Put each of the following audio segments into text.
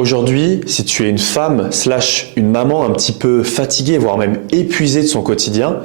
Aujourd'hui, si tu es une femme / une maman un petit peu fatiguée, voire même épuisée de son quotidien,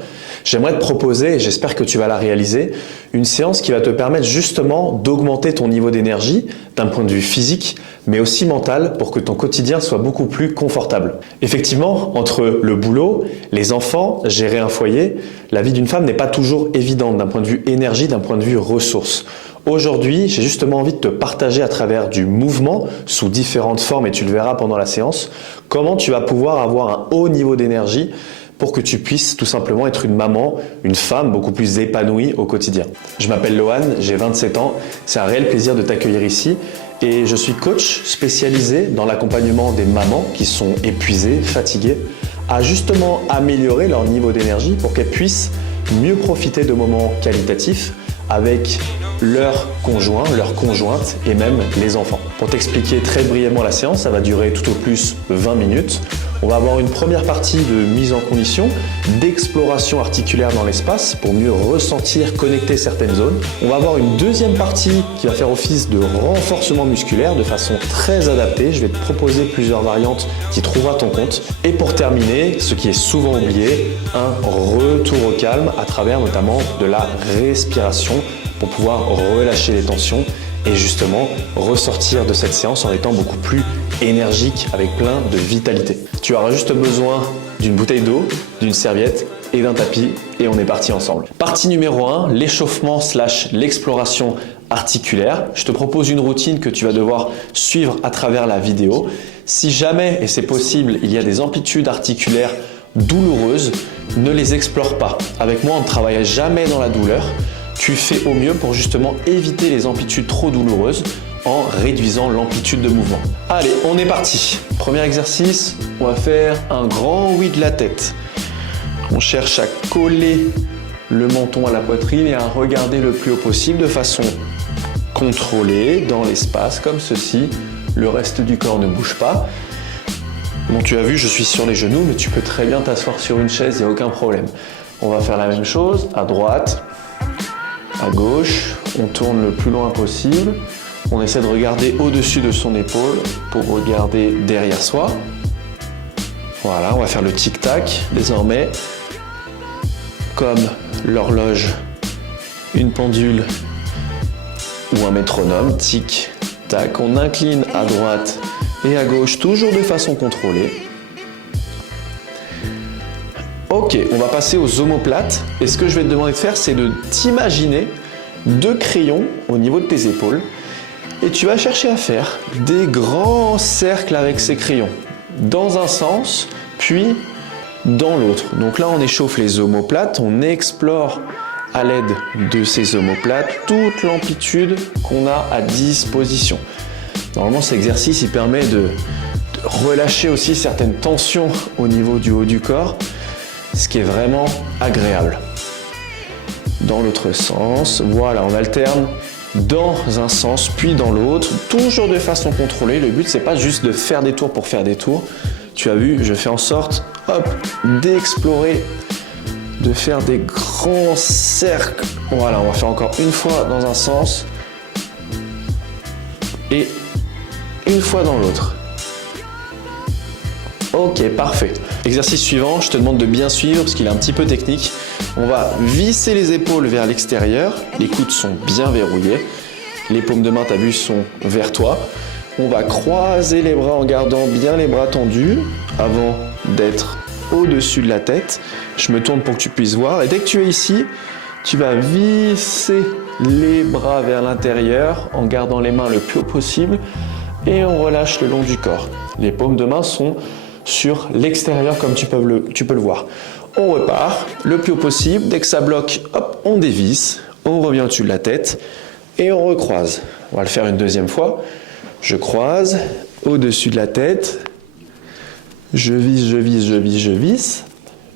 j'aimerais te proposer, et j'espère que tu vas la réaliser, une séance qui va te permettre justement d'augmenter ton niveau d'énergie d'un point de vue physique, mais aussi mental pour que ton quotidien soit beaucoup plus confortable. Effectivement, entre le boulot, les enfants, gérer un foyer, la vie d'une femme n'est pas toujours évidente d'un point de vue énergie, d'un point de vue ressources. Aujourd'hui, j'ai justement envie de te partager à travers du mouvement sous différentes formes, et tu le verras pendant la séance, comment tu vas pouvoir avoir un haut niveau d'énergie pour que tu puisses tout simplement être une maman, une femme beaucoup plus épanouie au quotidien. Je m'appelle Lohan, j'ai 27 ans, c'est un réel plaisir de t'accueillir ici et je suis coach spécialisé dans l'accompagnement des mamans qui sont épuisées, fatiguées, à justement améliorer leur niveau d'énergie pour qu'elles puissent mieux profiter de moments qualitatifs avec leur conjoint, leur conjointe et même les enfants. Pour t'expliquer très brièvement la séance, ça va durer tout au plus 20 minutes. On va avoir une première partie de mise en condition, d'exploration articulaire dans l'espace pour mieux ressentir, connecter certaines zones. On va avoir une deuxième partie qui va faire office de renforcement musculaire de façon très adaptée. Je vais te proposer plusieurs variantes qui trouveront ton compte. Et pour terminer, ce qui est souvent oublié, un retour au calme à travers notamment de la respiration pour pouvoir relâcher les tensions et justement ressortir de cette séance en étant beaucoup plus énergique avec plein de vitalité. Tu auras juste besoin d'une bouteille d'eau, d'une serviette et d'un tapis et on est parti ensemble. Partie numéro 1, l'échauffement / l'exploration articulaire. Je te propose une routine que tu vas devoir suivre à travers la vidéo. Si jamais, et c'est possible, il y a des amplitudes articulaires douloureuses, ne les explore pas. Avec moi, on ne travaille jamais dans la douleur. Tu fais au mieux pour justement éviter les amplitudes trop douloureuses en réduisant l'amplitude de mouvement. Allez, on est parti. Premier exercice, on va faire un grand oui de la tête. On cherche à coller le menton à la poitrine et à regarder le plus haut possible de façon contrôlée dans l'espace comme ceci. Le reste du corps ne bouge pas. Bon, tu as vu, je suis sur les genoux, mais tu peux très bien t'asseoir sur une chaise, il n'y a aucun problème. On va faire la même chose à droite, à gauche, on tourne le plus loin possible. On essaie de regarder au-dessus de son épaule pour regarder derrière soi. Voilà, on va faire le tic-tac désormais. Comme l'horloge, une pendule ou un métronome, tic-tac. On incline à droite et à gauche, toujours de façon contrôlée. Ok, on va passer aux omoplates. Et ce que je vais te demander de faire, c'est de t'imaginer 2 crayons au niveau de tes épaules. Et tu vas chercher à faire des grands cercles avec ces crayons, dans un sens, puis dans l'autre. Donc là, on échauffe les omoplates, on explore à l'aide de ces omoplates toute l'amplitude qu'on a à disposition. Normalement, cet exercice, il permet de relâcher aussi certaines tensions au niveau du haut du corps, ce qui est vraiment agréable. Dans l'autre sens, voilà, on alterne dans un sens puis dans l'autre, toujours de façon contrôlée. Le but, c'est pas juste de faire des tours pour faire des tours. Tu as vu, je fais en sorte, hop, d'explorer, de faire des grands cercles. Voilà, on va faire encore une fois dans un sens et une fois dans l'autre. Ok, parfait. Exercice suivant, je te demande de bien suivre parce qu'il est un petit peu technique. On va visser les épaules vers l'extérieur, les coudes sont bien verrouillés, les paumes de main, tu as vu, sont vers toi. On va croiser les bras en gardant bien les bras tendus avant d'être au-dessus de la tête. Je me tourne pour que tu puisses voir et dès que tu es ici, tu vas visser les bras vers l'intérieur en gardant les mains le plus haut possible et on relâche le long du corps. Les paumes de main sont sur l'extérieur comme tu peux le voir. On repart le plus haut possible. Dès que ça bloque, hop, on dévisse. On revient au-dessus de la tête et on recroise. On va le faire une deuxième fois. Je croise au-dessus de la tête. Je visse, je visse, je visse, je visse.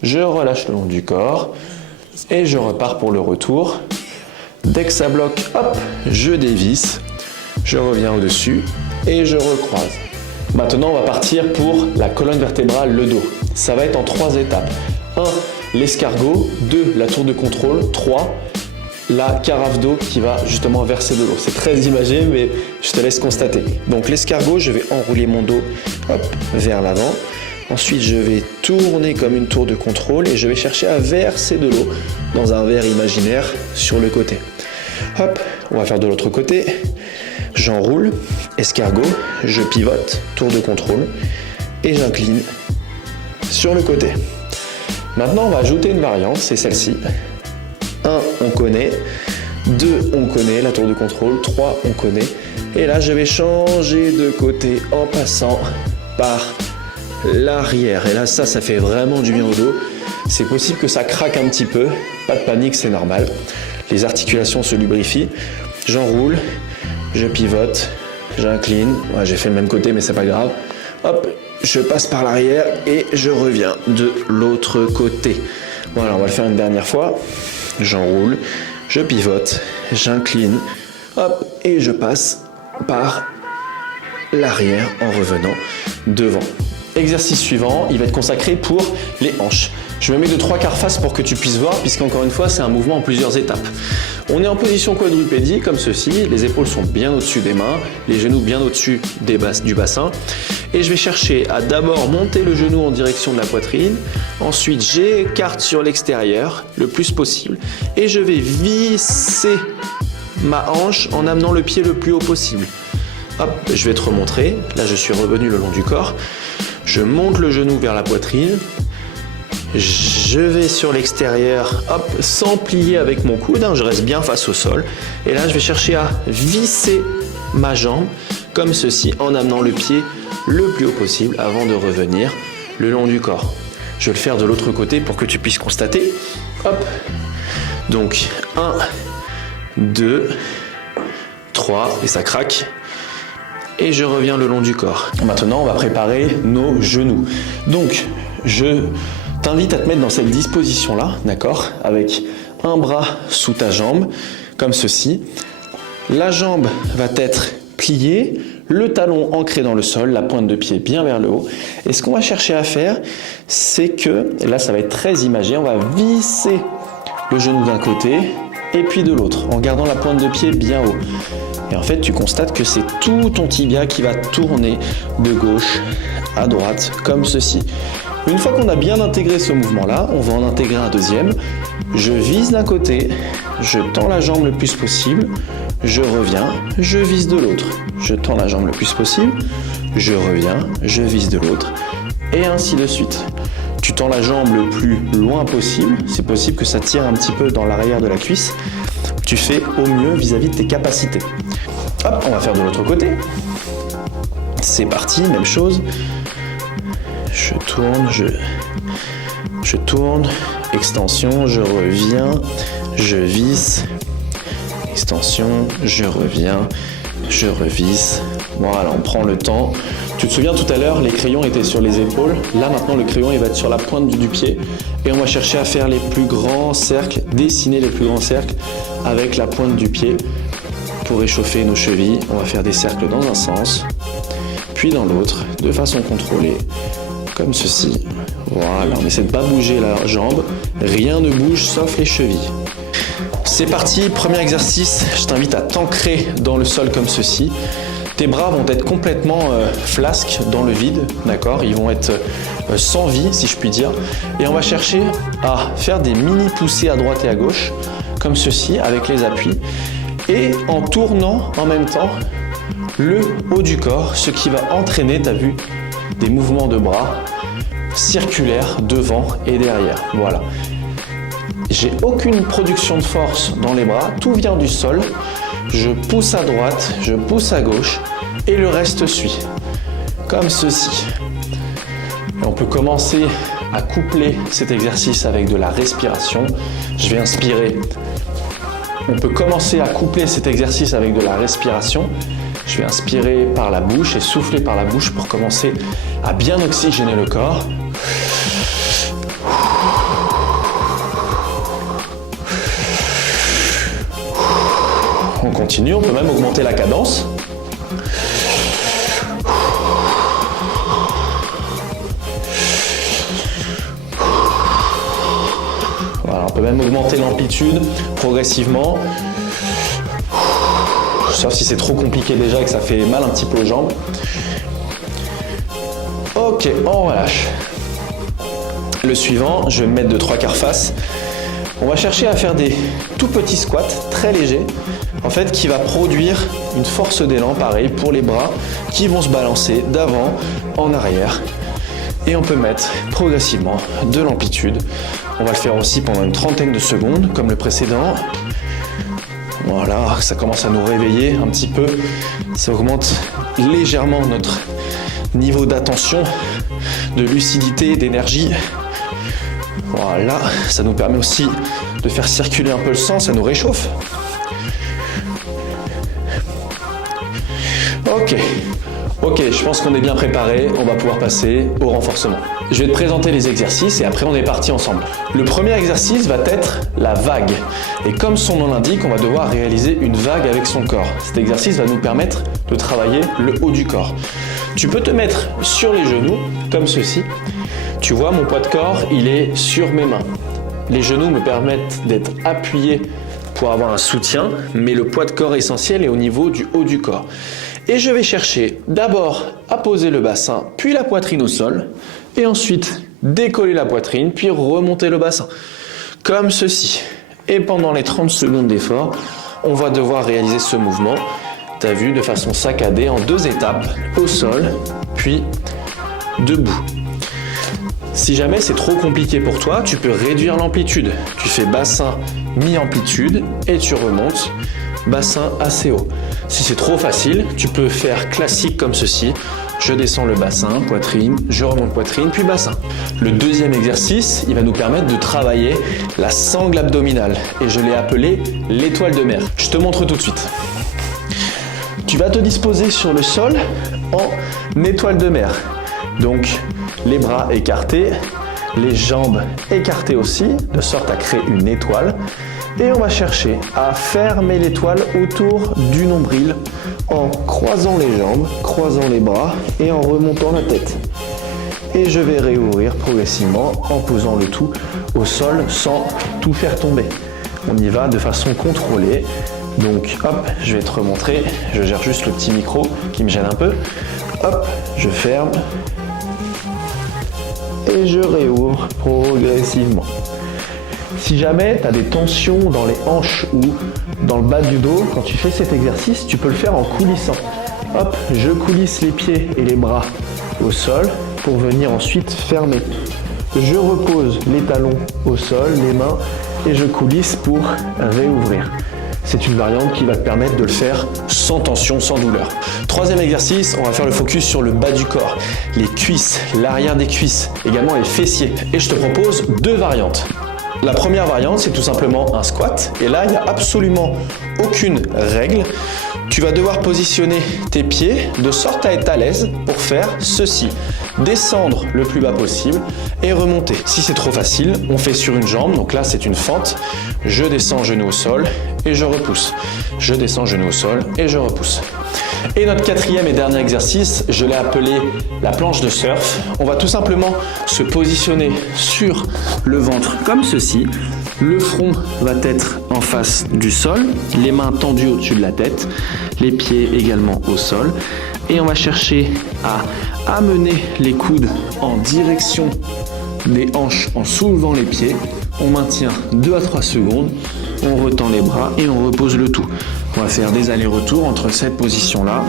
Je relâche le long du corps et je repars pour le retour. Dès que ça bloque, hop, je dévisse. Je reviens au-dessus et je recroise. Maintenant, on va partir pour la colonne vertébrale, le dos. Ça va être en 3 étapes. 1, l'escargot. 2, la tour de contrôle. 3, la carafe d'eau qui va justement verser de l'eau. C'est très imagé, mais je te laisse constater. Donc l'escargot, je vais enrouler mon dos hop, vers l'avant. Ensuite, je vais tourner comme une tour de contrôle et je vais chercher à verser de l'eau dans un verre imaginaire sur le côté. Hop, on va faire de l'autre côté. J'enroule, escargot, je pivote, tour de contrôle et j'incline sur le côté. Maintenant, on va ajouter une variante, c'est celle-ci. 1, on connaît. 2, on connaît la tour de contrôle. 3, on connaît. Et là, je vais changer de côté en passant par l'arrière. Et là, ça fait vraiment du bien au dos. C'est possible que ça craque un petit peu. Pas de panique, c'est normal. Les articulations se lubrifient. J'enroule, je pivote, j'incline. Ouais, j'ai fait le même côté, mais c'est pas grave. Hop, je passe par l'arrière et je reviens de l'autre côté. Voilà, on va le faire une dernière fois. J'enroule, je pivote, j'incline, hop, et je passe par l'arrière en revenant devant. Exercice suivant, il va être consacré pour les hanches. Je me mets de 3/4 face pour que tu puisses voir, puisqu'encore une fois, c'est un mouvement en plusieurs étapes. On est en position quadrupédie, comme ceci. Les épaules sont bien au-dessus des mains, les genoux bien au-dessus du bassin. Et je vais chercher à d'abord monter le genou en direction de la poitrine. Ensuite, j'écarte sur l'extérieur le plus possible. Et je vais visser ma hanche en amenant le pied le plus haut possible. Hop, je vais te remontrer. Là, je suis revenu le long du corps. Je monte le genou vers la poitrine. Je vais sur l'extérieur, hop, sans plier avec mon coude, je reste bien face au sol. Et là, je vais chercher à visser ma jambe, comme ceci, en amenant le pied le plus haut possible avant de revenir le long du corps. Je vais le faire de l'autre côté pour que tu puisses constater. Hop. Donc, 1, 2, 3, et ça craque. Et je reviens le long du corps. Maintenant, on va préparer nos genoux. Donc, je t'invite à te mettre dans cette disposition-là, d'accord? Avec un bras sous ta jambe, comme ceci. La jambe va être pliée, le talon ancré dans le sol, la pointe de pied bien vers le haut. Et ce qu'on va chercher à faire, c'est que, et là ça va être très imagé, on va visser le genou d'un côté et puis de l'autre, en gardant la pointe de pied bien haut. Et en fait, tu constates que c'est tout ton tibia qui va tourner de gauche à droite, comme ceci. Une fois qu'on a bien intégré ce mouvement-là, on va en intégrer un deuxième. Je vise d'un côté, je tends la jambe le plus possible, je reviens, je vise de l'autre. Je tends la jambe le plus possible, je reviens, je vise de l'autre, et ainsi de suite. Tu tends la jambe le plus loin possible, c'est possible que ça tire un petit peu dans l'arrière de la cuisse. Tu fais au mieux vis-à-vis de tes capacités. Hop, on va faire de l'autre côté. C'est parti, même chose. Je tourne, je tourne, extension, je reviens, je visse, extension, je reviens, je revisse. Voilà, on prend le temps. Tu te souviens tout à l'heure, les crayons étaient sur les épaules. Là maintenant, le crayon il va être sur la pointe du pied. Et on va chercher à faire les plus grands cercles, dessiner les plus grands cercles avec la pointe du pied. Pour réchauffer nos chevilles, on va faire des cercles dans un sens, puis dans l'autre, de façon contrôlée. Comme ceci. Voilà, on essaie de ne pas bouger la jambe. Rien ne bouge sauf les chevilles. C'est parti, premier exercice. Je t'invite à t'ancrer dans le sol comme ceci. Tes bras vont être complètement flasques dans le vide, d'accord? Ils vont être sans vie, si je puis dire. Et on va chercher à faire des mini poussées à droite et à gauche, comme ceci, avec les appuis. Et en tournant en même temps le haut du corps, ce qui va entraîner, tu as vu, des mouvements de bras circulaires devant et derrière. Voilà. J'ai aucune production de force dans les bras, tout vient du sol. Je pousse à droite, je pousse à gauche et le reste suit. Comme ceci. Et on peut commencer à coupler cet exercice avec de la respiration. Je vais inspirer. On peut commencer à coupler cet exercice avec de la respiration. Je vais inspirer par la bouche et souffler par la bouche pour commencer à bien oxygéner le corps. On continue, on peut même augmenter la cadence. Voilà, on peut même augmenter l'amplitude progressivement. Sauf si c'est trop compliqué déjà et que ça fait mal un petit peu aux jambes. Ok, on relâche. Le suivant, je vais me mettre de 3/4 face. On va chercher à faire des tout petits squats, très légers, en fait, qui va produire une force d'élan, pareil, pour les bras, qui vont se balancer d'avant en arrière. Et on peut mettre progressivement de l'amplitude. On va le faire aussi pendant une trentaine de secondes, comme le précédent. Voilà, ça commence à nous réveiller un petit peu. Ça augmente légèrement notre niveau d'attention, de lucidité, d'énergie. Voilà, ça nous permet aussi de faire circuler un peu le sang, ça nous réchauffe. Ok, je pense qu'on est bien préparé, on va pouvoir passer au renforcement. Je vais te présenter les exercices et après on est parti ensemble. Le premier exercice va être la vague. Et comme son nom l'indique, on va devoir réaliser une vague avec son corps. Cet exercice va nous permettre de travailler le haut du corps. Tu peux te mettre sur les genoux, comme ceci. Tu vois, mon poids de corps, il est sur mes mains. Les genoux me permettent d'être appuyés pour avoir un soutien, mais le poids de corps essentiel est au niveau du haut du corps. Et je vais chercher d'abord à poser le bassin, puis la poitrine au sol, et ensuite décoller la poitrine, puis remonter le bassin, comme ceci. Et pendant les 30 secondes d'effort, on va devoir réaliser ce mouvement, tu as vu, de façon saccadée, en 2 étapes, au sol, puis debout. Si jamais c'est trop compliqué pour toi, tu peux réduire l'amplitude. Tu fais bassin mi-amplitude et tu remontes bassin assez haut. Si c'est trop facile, tu peux faire classique comme ceci. Je descends le bassin, poitrine, je remonte poitrine, puis bassin. Le deuxième exercice, il va nous permettre de travailler la sangle abdominale et je l'ai appelé l'étoile de mer. Je te montre tout de suite. Tu vas te disposer sur le sol en étoile de mer. Donc, les bras écartés, les jambes écartées aussi, de sorte à créer une étoile. Et on va chercher à fermer l'étoile autour du nombril en croisant les jambes, croisant les bras et en remontant la tête. Et je vais réouvrir progressivement en posant le tout au sol sans tout faire tomber. On y va de façon contrôlée. Donc hop, je vais te remontrer, je gère juste le petit micro qui me gêne un peu. Hop, je ferme. Et je réouvre progressivement. Si jamais tu as des tensions dans les hanches ou dans le bas du dos, quand tu fais cet exercice, tu peux le faire en coulissant. Hop, je coulisse les pieds et les bras au sol pour venir ensuite fermer. Je repose les talons au sol, les mains, et je coulisse pour réouvrir. C'est une variante qui va te permettre de le faire sans tension, sans douleur. Troisième exercice, on va faire le focus sur le bas du corps, les cuisses, l'arrière des cuisses, également les fessiers. Et je te propose 2 variantes. La première variante, c'est tout simplement un squat. Et là, il n'y a absolument aucune règle. Tu vas devoir positionner tes pieds de sorte à être à l'aise pour faire ceci. Descendre le plus bas possible et remonter. Si c'est trop facile, on fait sur une jambe. Donc là, c'est une fente. Je descends genou au sol et je repousse. Je descends genou au sol et je repousse. Et notre quatrième et dernier exercice, je l'ai appelé la planche de surf. On va tout simplement se positionner sur le ventre comme ceci. Le front va être en face du sol, les mains tendues au-dessus de la tête, les pieds également au sol. Et on va chercher à amener les coudes en direction des hanches en soulevant les pieds. On maintient 2 à 3 secondes, on retend les bras et on repose le tout. On va faire des allers-retours entre cette position-là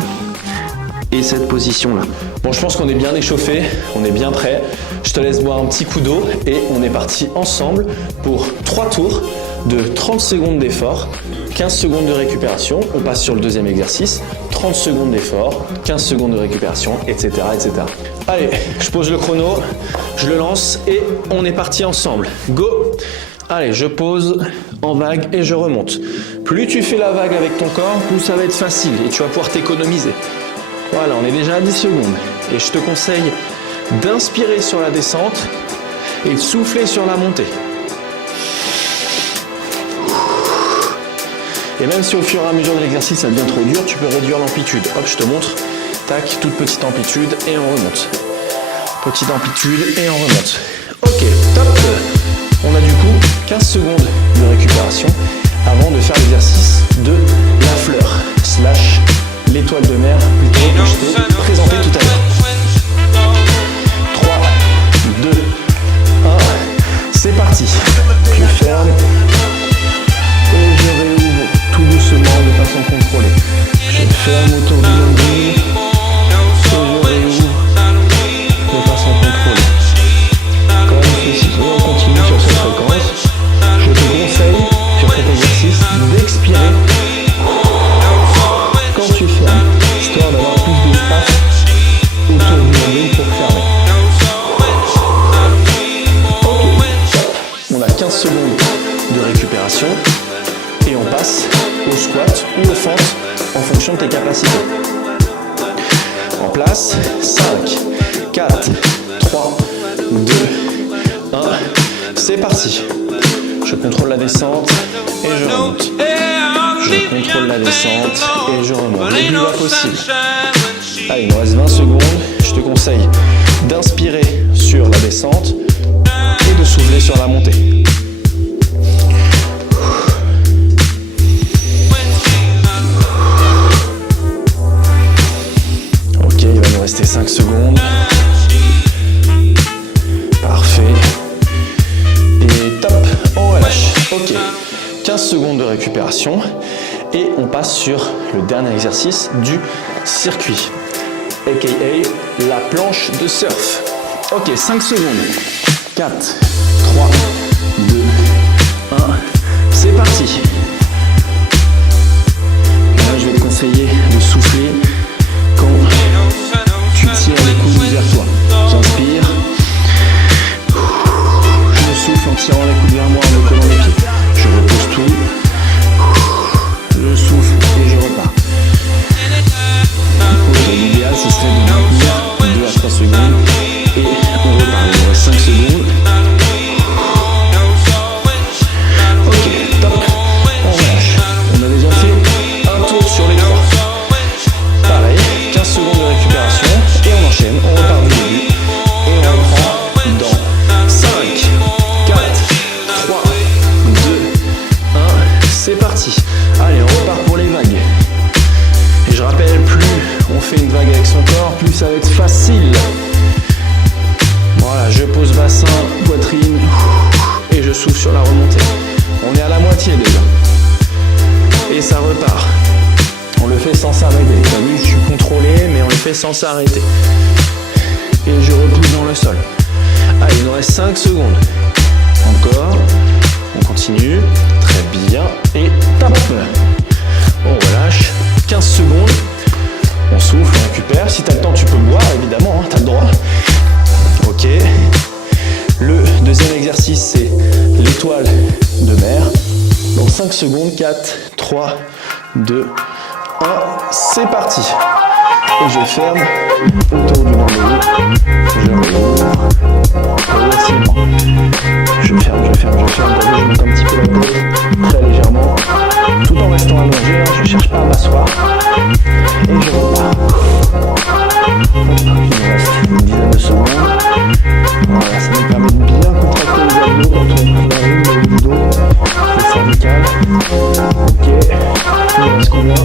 et cette position-là. Bon, je pense qu'on est bien échauffé, on est bien prêt. Je te laisse boire un petit coup d'eau et on est parti ensemble pour 3 tours de 30 secondes d'effort, 15 secondes de récupération. On passe sur le deuxième exercice, 30 secondes d'effort, 15 secondes de récupération, etc., etc. Allez, je pose le chrono, je le lance et on est parti ensemble. Go! Allez, je pose en vague et je remonte. Plus tu fais la vague avec ton corps, plus ça va être facile et tu vas pouvoir t'économiser. Voilà, on est déjà à 10 secondes. Et je te conseille d'inspirer sur la descente et de souffler sur la montée. Et même si au fur et à mesure de l'exercice ça devient trop dur, tu peux réduire l'amplitude. Hop, je te montre. Tac, toute petite amplitude et on remonte. Petite amplitude et on remonte. Ok, top. On a du coup 15 secondes de récupération avant de faire l'exercice de la fleur slash l'étoile de mer plutôt que je t'ai présenté tout à l'heure. 3, 2, 1, c'est parti. Je ferme et je réouvre tout doucement de façon contrôlée. Je ferme autour du nombril et je réouvre de façon contrôlée. Comme ceci, on continue sur cette fréquence. Je te conseille sur cet exercice d'expirer quand tu fermes, histoire d'avoir plus d'espace autour du nombril pour fermer. Ok, on a 15 secondes de récupération et on passe au squat ou au fente en fonction de tes capacités. En place, 5, 4, 3, 2, 1, c'est parti. Je contrôle la descente et je remonte. Je contrôle la descente et je remonte. Le plus bas possible. Allez, il nous reste 20 secondes. Je te conseille d'inspirer sur la descente et de souffler sur la montée. Ok, il va nous rester 5 secondes. Parfait. Et top, on relâche. Ok, 15 secondes de récupération. Et on passe sur le dernier exercice du circuit, aka la planche de surf. Ok, 5 secondes. 4, 3, 2, 1, c'est parti. Là, je vais te conseiller de souffler quand tu tires les coudes vers toi. J'inspire. Je souffle en tirant les coudes vers moi, en me collant les pieds. Je repose tout. Je souffle et je repars. Ok, l'idéal ce serait de maintenir 2 à 3 secondes et on repart. Il nous reste 5 secondes. Ok, top. On relâche. On a déjà fait un tour sur les 3. Pareil, 15 secondes de récupération et on enchaîne. On repart du début et on reprend dans 5, 4, 3, 2, 1. C'est parti. Allez, on repart pour les vagues. Et je rappelle, plus on fait une vague avec son corps, plus ça va être facile. Voilà, je pose bassin, poitrine, et je souffle sur la remontée. On est à la moitié déjà. Et ça repart. On le fait sans s'arrêter. T'as vu, je suis contrôlé, mais on le fait sans s'arrêter. Et je repousse dans le sol. Allez, il nous reste 5 secondes. Encore. On continue. Très bien. Et top. On relâche. 15 secondes. On souffle, on récupère. Si tu as le temps, tu peux boire, évidemment. Tu as le droit. Ok. Le deuxième exercice, c'est l'étoile de mer. Dans 5 secondes. 4, 3, 2, 1. C'est parti. Et je ferme autour du nombril. Je réouvre progressivement. Je ferme. T'as vu, je monte un petit peu la côte, très légèrement, tout en restant allongé. Je cherche pas à m'asseoir. Et je repars. Il nous reste une dizaine de secondes. Voilà, ça nous permet de bien contracter les abdos quand on arrive le dos, les cervicales. Ok. Il nous reste combien?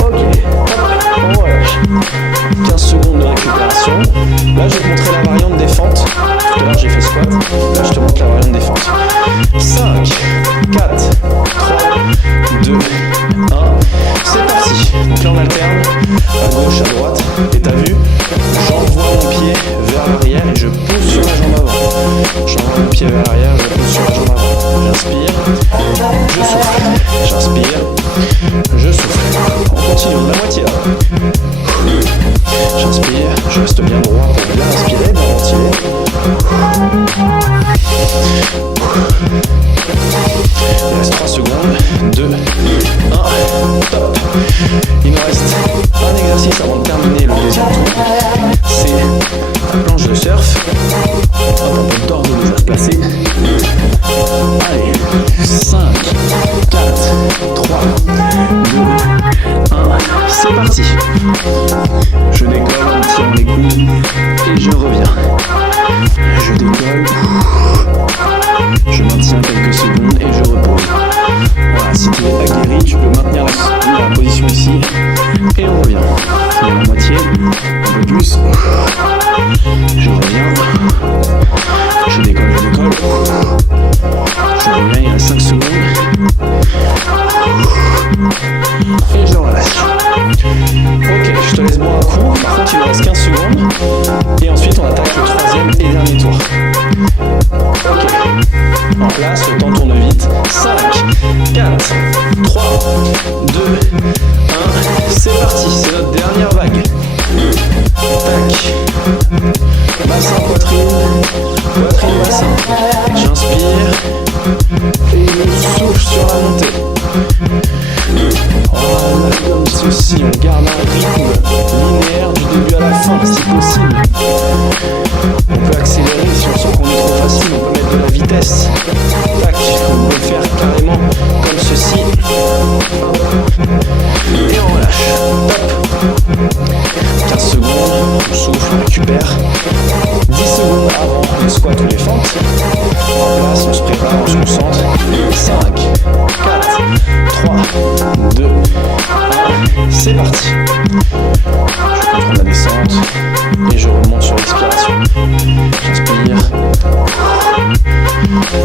Ok. On relâche. 15 secondes de récupération. Là, je vais te montrer la variante des fentes. Tout à l'heure, j'ai fait squat. Là, je te montre la variante des fentes. 5, 4, 3, 2, 1. C'est parti. Donc là, on alterne à gauche, à droite. Et t'as vu, j'envoie mon pied vers l'arrière et je pousse sur la jambe avant. J'envoie mon pied vers l'arrière, je pousse sur la jambe avant. J'inspire, je souffle. J'inspire, je souffle. On continue, la moitié là. J'inspire, je reste bien droit pour bien inspirer, bien ventiler. Il reste 3 secondes. 2, 1, top. Il nous reste un exercice avant de terminer le deuxième tour. C'est la planche de surf. Hop, on peut tordre déjà se placer. Allez, 5, 4, 3, 2, 1, c'est parti. Je décolle en tirant les coudes et je reviens. Je décolle Et ensuite, on attaque le troisième et dernier tour. Ok. En place, le temps tourne vite. 5, 4, 3, 2, 1. C'est parti, c'est notre dernière vague. Tac. Bassin, poitrine, poitrine, bassin. J'inspire et je souffle sur la montée. Voilà, comme ceci, on garde un rythme linéaire du début à la fin, si possible. On peut accélérer si on sent qu'on est trop facile, on peut mettre de la vitesse. Tac, on peut le faire carrément comme ceci. Et on relâche. Top. 15 secondes, on souffle, on récupère. 10 secondes avant le squat ou les fentes. En place, on se prépare, on se concentre. 5, 4, 3, 2, 1. C'est parti. Je contrôle la descente et je remonte sur l'expiration.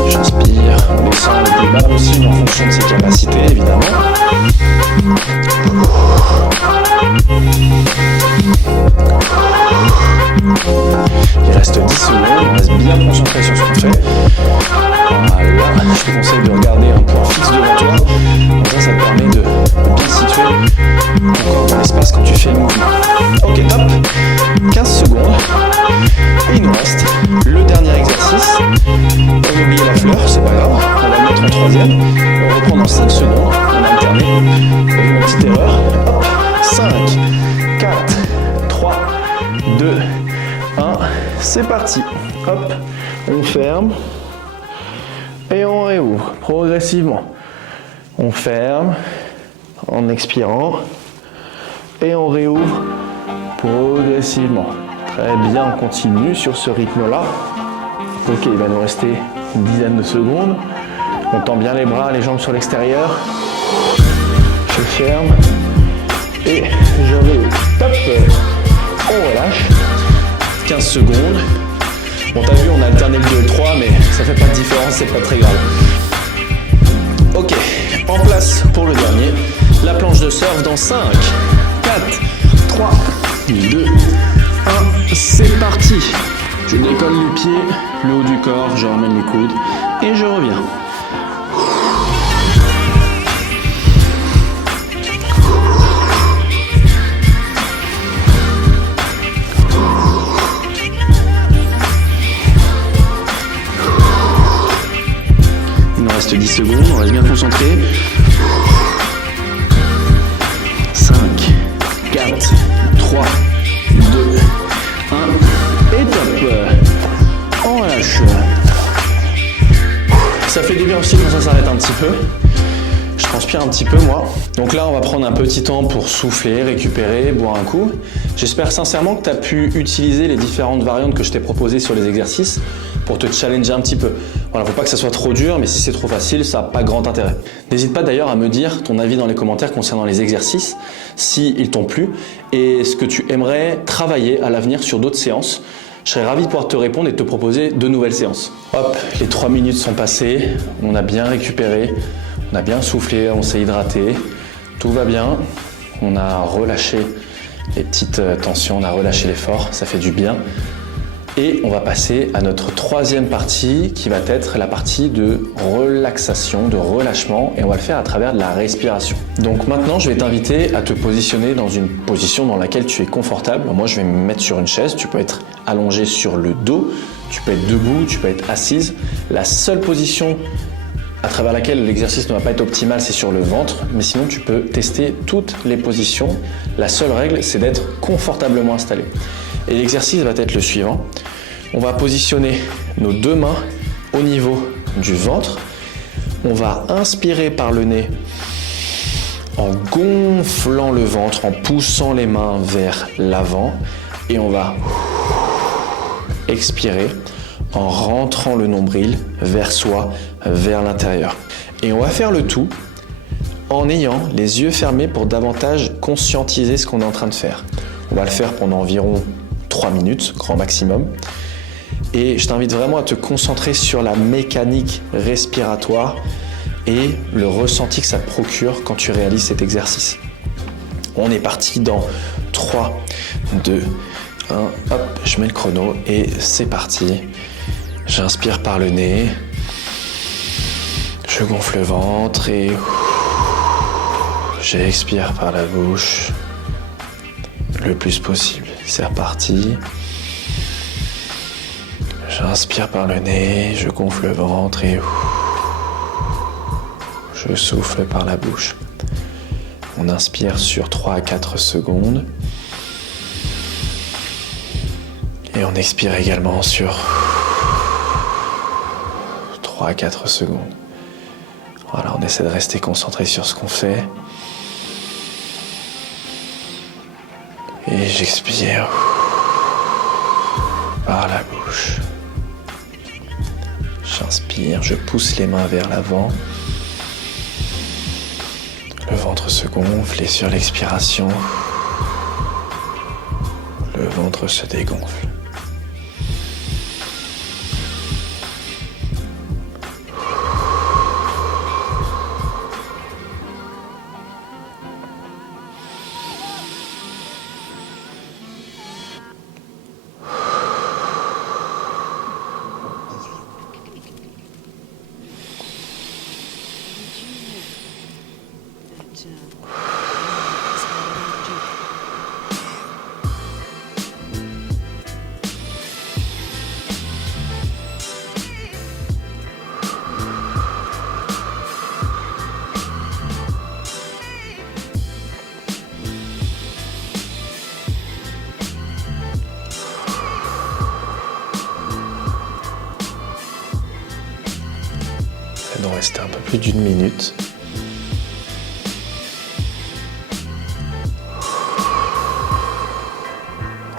J'inspire, on descend le plus bas possible en fonction de ses capacités, évidemment. Il reste 10 secondes, on reste bien concentré sur ce qu'on fait. Voilà, je te conseille de regarder un point fixe devant toi. Comme ça te permet de bien situer encore dans l'espace quand tu fais le mouvement. Ok, top. 15 secondes. Et il nous reste le dernier exercice. On a oublié la fleur, c'est pas grave. On va le mettre en troisième. On reprend dans 5 secondes. On a alterné. On a vu ma petite erreur. Hop. 5, 4, 3, 2, 1. C'est parti. Hop. On ferme. Et on réouvre progressivement. On ferme en expirant et on réouvre progressivement. Très bien, on continue sur ce rythme-là. Ok, il va nous rester une dizaine de secondes. On tend bien les bras, les jambes sur l'extérieur. Je ferme et je réouvre. Top. On relâche. 15 secondes. Bon, t'as vu, on a alterné le 2 et le 3, mais ça fait pas de différence, c'est pas très grave. Ok, en place pour le dernier. La planche de surf dans 5, 4, 3, 2, 1. C'est parti. Je décolle les pieds, le haut du corps, je ramène les coudes et je reviens. Il nous reste 10 secondes, on reste bien concentré. 5, 4, 3, 2, 1. Et top. On relâche. Ça fait du bien aussi quand ça s'arrête un petit peu. Je transpire un petit peu moi. Donc là on va prendre un petit temps pour souffler, récupérer, boire un coup. J'espère sincèrement que tu as pu utiliser les différentes variantes que je t'ai proposées sur les exercices pour te challenger un petit peu. Voilà, faut pas que ça soit trop dur, mais si c'est trop facile, ça n'a pas grand intérêt. N'hésite pas d'ailleurs à me dire ton avis dans les commentaires concernant les exercices, s'ils t'ont plu, et ce que tu aimerais travailler à l'avenir sur d'autres séances. Je serais ravi de pouvoir te répondre et de te proposer de nouvelles séances. Hop, les 3 minutes sont passées, on a bien récupéré, on a bien soufflé, on s'est hydraté, tout va bien. On a relâché les petites tensions, on a relâché l'effort, ça fait du bien. Et on va passer à notre troisième partie qui va être la partie de relaxation, de relâchement, et on va le faire à travers de la respiration. Donc maintenant, je vais t'inviter à te positionner dans une position dans laquelle tu es confortable. Moi, je vais me mettre sur une chaise, tu peux être allongé sur le dos, tu peux être debout, tu peux être assise. La seule position à travers laquelle l'exercice ne va pas être optimal, c'est sur le ventre, mais sinon tu peux tester toutes les positions. La seule règle, c'est d'être confortablement installé. Et l'exercice va être le suivant. On va positionner nos deux mains au niveau du ventre. On va inspirer par le nez en gonflant le ventre, en poussant les mains vers l'avant. Et on va expirer en rentrant le nombril vers soi, vers l'intérieur. Et on va faire le tout en ayant les yeux fermés pour davantage conscientiser ce qu'on est en train de faire. On va le faire pendant environ 3 minutes, grand maximum. Et je t'invite vraiment à te concentrer sur la mécanique respiratoire et le ressenti que ça te procure quand tu réalises cet exercice. On est parti dans 3, 2, Hop, je mets le chrono et c'est parti. J'inspire par le nez. Je gonfle le ventre et j'expire par la bouche le plus possible. C'est reparti. J'inspire par le nez, je gonfle le ventre et je souffle par la bouche. On inspire sur 3 à 4 secondes. Et on expire également sur 3 à 4 secondes. Voilà, on essaie de rester concentré sur ce qu'on fait. Et j'expire par la bouche. J'inspire, je pousse les mains vers l'avant. Le ventre se gonfle et sur l'expiration, le ventre se dégonfle. Il nous reste un peu plus d'1 minute.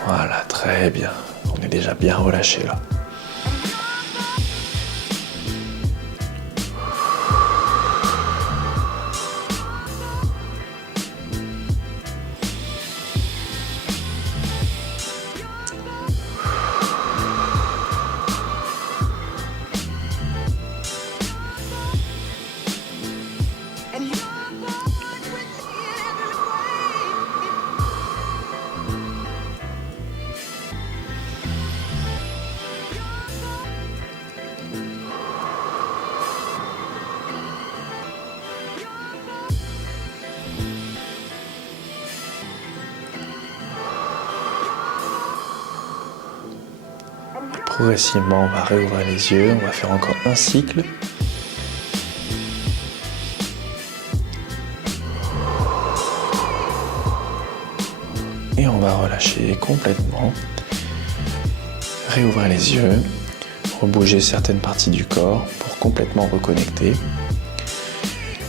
Voilà, très bien. On est déjà bien relâché là. Progressivement, on va réouvrir les yeux, on va faire encore un cycle. Et on va relâcher complètement. Réouvrir les yeux, rebouger certaines parties du corps pour complètement reconnecter.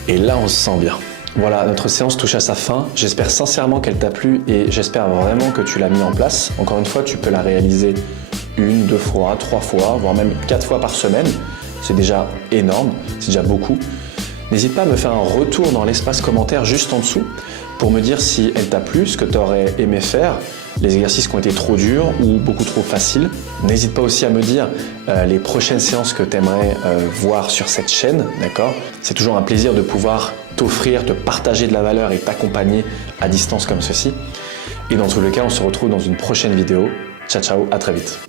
Et là, on se sent bien. Voilà, notre séance touche à sa fin. J'espère sincèrement qu'elle t'a plu et j'espère vraiment que tu l'as mis en place. Encore une fois, tu peux la réaliser 1, 2 fois, 3 fois, voire même 4 fois par semaine. C'est déjà énorme, c'est déjà beaucoup. N'hésite pas à me faire un retour dans l'espace commentaire juste en dessous pour me dire si elle t'a plu, ce que tu aurais aimé faire, les exercices qui ont été trop durs ou beaucoup trop faciles. N'hésite pas aussi à me dire les prochaines séances que tu aimerais voir sur cette chaîne, d'accord ? C'est toujours un plaisir de pouvoir t'offrir, te partager de la valeur et t'accompagner à distance comme ceci. Et dans tous les cas, on se retrouve dans une prochaine vidéo. Ciao, ciao, à très vite.